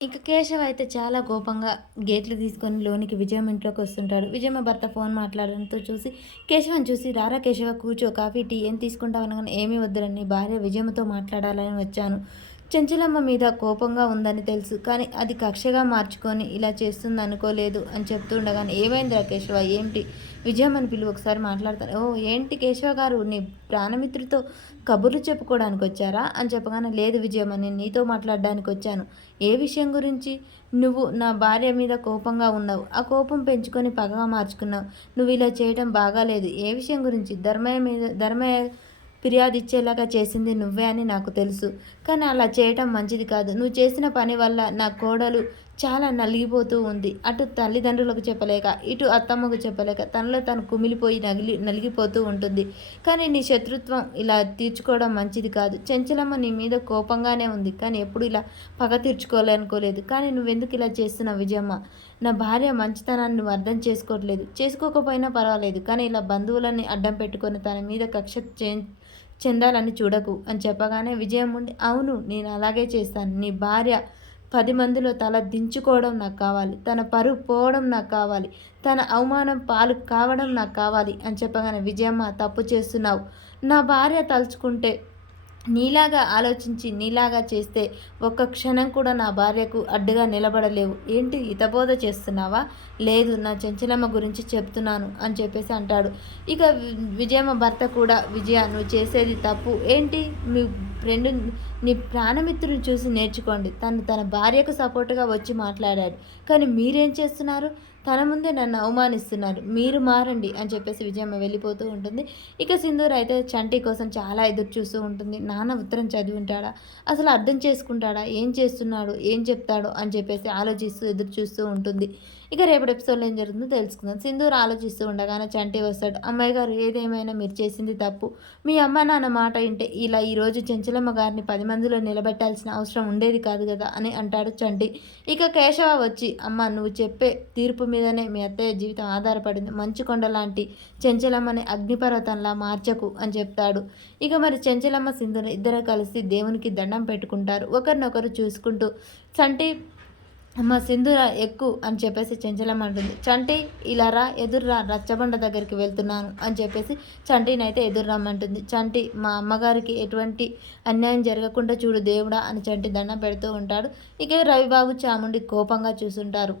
ఇక కేశవ్ అయితే చాలా కోపంగా గేట్లు తీసుకొని లోనికి విజయం ఇంట్లోకి వస్తుంటాడు. విజయమ్మ భర్త ఫోన్ మాట్లాడడంతో చూసి కేశవని చూసి రారా కేశవ కూర్చో కాఫీ టీ ఏం తీసుకుంటావు అనగానే ఏమీ వద్దురని భార్య విజయమ్మతో మాట్లాడాలని వచ్చాను. చెంచలమ్మ మీద కోపంగా ఉందని తెలుసు. కానీ అది కక్షగా మార్చుకొని ఇలా చేస్తుంది అనుకోలేదు అని చెప్తూ ఉండగానే ఏమైందిరా కేశవ ఏంటి విజయమ్మని పిలువు ఒకసారి మాట్లాడతాను. ఓ ఏంటి కేశవ గారు నీ ప్రాణమిత్రుడితో కబుర్లు చెప్పుకోవడానికి వచ్చారా అని చెప్పగానే లేదు విజయమ్మ నేను నీతో మాట్లాడడానికి వచ్చాను. ఏ విషయం గురించి? నువ్వు నా భార్య మీద కోపంగా ఉన్నావు. ఆ కోపం పెంచుకొని పగగా మార్చుకున్నావు. నువ్వు ఇలా చేయడం బాగాలేదు. ఏ విషయం గురించి? ధర్మయ్య ఫిర్యాదు ఇచ్చేలాగా చేసింది నువ్వే అని నాకు తెలుసు. కానీ అలా చేయటం మంచిది కాదు. నువ్వు చేసిన పని వల్ల నా కోడలు చాలా నలిగిపోతూ ఉంది. అటు తల్లిదండ్రులకు చెప్పలేక, ఇటు అత్తమ్మకు చెప్పలేక తనలో తను కుమిలిపోయి నలిగిపోతూ ఉంటుంది. కానీ నీ శత్రుత్వం ఇలా తీర్చుకోవడం మంచిది కాదు. చెంచలమ్మ నీ మీద కోపంగానే ఉంది. కానీ ఎప్పుడు ఇలా పగ తీర్చుకోవాలనుకోలేదు. కానీ నువ్వెందుకు ఇలా చేస్తున్నావు విజయమ్మ? నా భార్య మంచితనాన్ని నువ్వు అర్థం చేసుకోవట్లేదు. చేసుకోకపోయినా పర్వాలేదు. కానీ ఇలా బంధువులని అడ్డం పెట్టుకొని తన మీద కక్ష చెందాలని చూడకు అని చెప్పగానే విజయం ఉండి అవును నేను అలాగే చేస్తాను. నీ భార్య 10 మందిలో తల దించుకోవడం నాకు కావాలి. తన పరువు పోవడం నాకు కావాలి. తన అవమానం పాలు కావడం నాకు కావాలి అని చెప్పగానే విజయమ్మ తప్పు చేస్తున్నావు. నా భార్య తలుచుకుంటే నీలాగా ఆలోచించి నీలాగా చేస్తే ఒక్క క్షణం కూడా నా భార్యకు అడ్డుగా నిలబడలేవు. ఏంటి హితబోధ చేస్తున్నావా? లేదు నా చెంచలమ్మ గురించి చెప్తున్నాను అని చెప్పేసి అంటాడు. ఇక విజయమ్మ భర్త కూడా విజయ నువ్వు చేసేది తప్పు. ఏంటి మీ ఫ్రెండ్ నీ ప్రాణమిత్రుని చూసి నేర్చుకోండి. తన భార్యకు సపోర్టుగా వచ్చి మాట్లాడాడు. కానీ మీరేం చేస్తున్నారు? తన ముందే నన్ను అవమానిస్తున్నారు. మీరు మారండి అని చెప్పేసి విజయమ్మ వెళ్ళిపోతూ ఉంటుంది. ఇక సింధూర్ అయితే చంటి కోసం చాలా ఎదురు చూస్తూ ఉంటుంది. నాన్న ఉత్తరం చదివి ఉంటాడా? అసలు అర్థం చేసుకుంటాడా? ఏం చేస్తున్నాడు? ఏం చెప్తాడో అని చెప్పేసి ఆలోచిస్తూ ఎదురు చూస్తూ ఉంటుంది. ఇక రేపటి ఎపిసోడ్లో ఏం జరుగుతుందో తెలుసుకుందాం. సింధూర్ ఆలోచిస్తూ ఉండగానే చంటి వస్తాడు. అమ్మాయి గారు ఏదేమైనా మీరు చేసింది తప్పు. మీ అమ్మ నాన్న మాట వింటే ఇలా ఈరోజు చెంచలమ్మ గారిని 10 మందిలో నిలబెట్టాల్సిన అవసరం ఉండేది కాదు కదా అని అంటాడు చంటి. ఇక కేశవ వచ్చి అమ్మ నువ్వు చెప్పే తీర్పు మీదనే మీ అత్తయ్య జీవితం ఆధారపడింది. మంచు కొండ లాంటి చెంచలమ్మని అగ్నిపర్వతంలా మార్చకు అని చెప్తాడు. ఇక మరి చెంచలమ్మ సింధూర్ ఇద్దరు కలిసి దేవునికి దండం పెట్టుకుంటారు. ఒకరినొకరు చూసుకుంటూ చంటి అమ్మ సింధూర ఎక్కు అని చెప్పేసి చెంచలమ్మ అంటుంది. చంటి ఇలా రా ఎదుర్రా రచ్చబండ దగ్గరికి వెళ్తున్నాను అని చెప్పేసి చంటినైతే ఎదురు రమ్మంటుంది. చంటి మా అమ్మగారికి ఎటువంటి అన్యాయం జరగకుండా చూడు దేవుడా అని చంటి దండం పెడుతూ ఉంటాడు. ఇక రవిబాబు చాముండి కోపంగా చూసుంటారు.